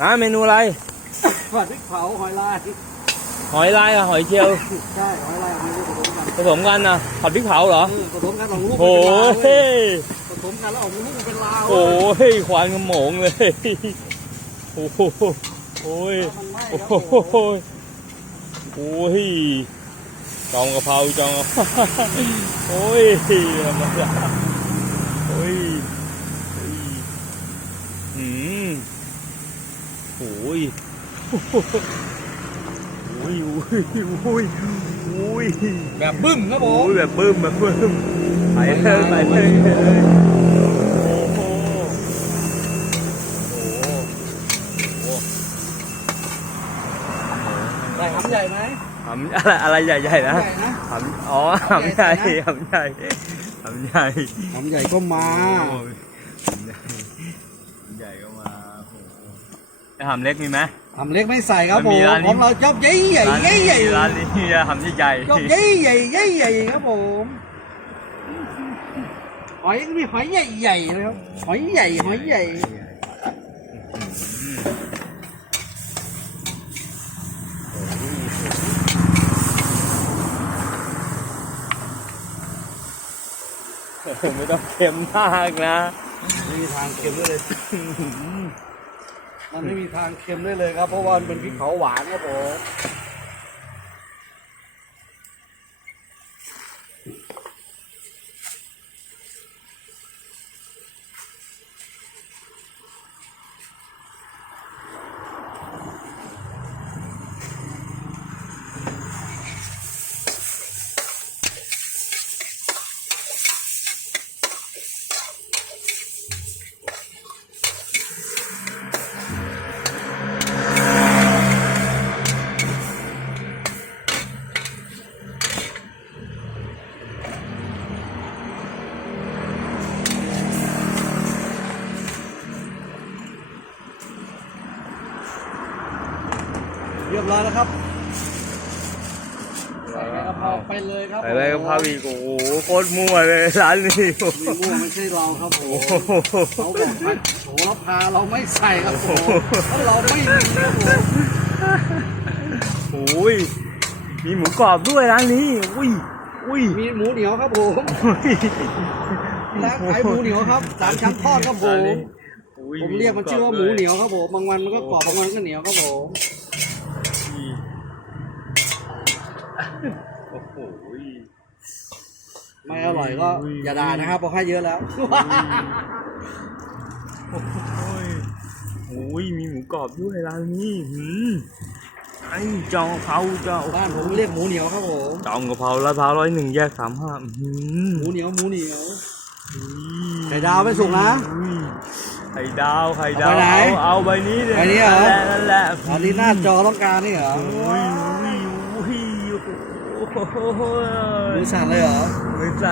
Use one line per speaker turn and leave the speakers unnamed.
นะเมนูอะไร
ผัดพริกเผาหอยลาย
หอยลายกับหอยเชลล
ใช่หอยลายกับหอยลายผสมกัน
ผสมกันนะผัดพริกเผาเหรอ
เออผสมกันออกลูก
โอ้
เป็นลาวเว้
ย
ยผสมกันแล้วออกลูกเป็นลาว
โอ้ยควันกระโหมงเลยโอ้โหโอ้ย
มันไหม้
โอ้
ครับ
โห
ผม
โอ้ยจองกะเพราจองกะเพราโอ้ยธรรมดาโอ้ยโอ้ยอืม โอ้ยโอ้ยโอ้ยโอ้ยโอ้ย
แบบบึ้มครับผ
โอ้
ม
ยแบบบึ้มแบบบึ้มไปเลยไปเลยไปเลยโอ้โหโอ้โหโอ้โห
ใส่หำใหญ่ไหม
หำอะไรอะไรใหญ่ๆนะ
ใหญ่นะ
หำอ๋อหำใหญ่หำใหญ่หำใหญ่
หำใหญ่ก็มา
โอ้ยหำใหญ่หำใหญ่ก็มาโอ้โหแล้ว หำเล็กมีไหม
หำเล็กไม่ใส่ครับ
มัน
ผ
มี
ม
ร้านนี้
ของเราชอบใหญ่ใหญ่
ร้าน
ใหญ่
นี้
ใหญ่
ร้านนี้หำใหญ่
ชอบใหญ่ใหญ่ใหญ่ใหญ่ครับผมหอยมีหอยใหญ่ใหญ่เลยครับหอยใหญ่หอยใหญ่
โอ้โหไม่ต้องเค็มมากนะ
ไม่มีทางเค็มได้เลย มันไม่มีทางเค็มได้เลยครับ เพราะว่ามันเป็นพริกเผาหวานครับผม เรียบร้อยแล้วครับใส่ใบกะเพราไปเลยครับ
ใส่เลยกะเพราอีกโอ้โหโคตรมั่วเลยร้านนี้โอ้
มีมั่วไม่ใช่เราครับผม
โห
เขาบอกว่าโหระพาเราไม่ใส่ครับผมเพราะเราไม่มีครับผม
โอ้ยมีหมูกรอบด้วยร้านนี้อุ้ยอุ้ย
มีหมูเหนียวครับผม
อุ้ย
ร้านขายหมูเหนียวครับสามชั้นทอดครับผ
ร้าน
ม
นี้อุ้
ผมเรียกมันชื่อว่าหมูเหนียวครับผมบางวันมันก็กรอบบางวันก็เหนียวครับผม
โอ้โห
ไม่อร่อยก็อย่าด่านะครับเพราะให้เยอะแล้ว
โอ้ยโอ้ยมีหมูกรอบด้วยร้านนี้หืมไอ้จองกะเพราเจ้า
บ้านผมเรียกหมูเหนียวครับผม
จองกะเพราลาดพร้าวร้อยหนึ่งแยกสามห้าหืม
หมูเหนียวหมูเหนียว
อุ้ย
ไข่ดาวไม่สุกนะ
อุ้ยไข่ดาวไข่ดาว
เอาไปไหน
เอาเอาใบนี้เลย
ใบนี้เหรอ
นั่นแหละนั่นแหละ
ตอนนี้หน้าจอต้องการนี่เหรอ ไม่ใช่เลยเหรอ
มือสั่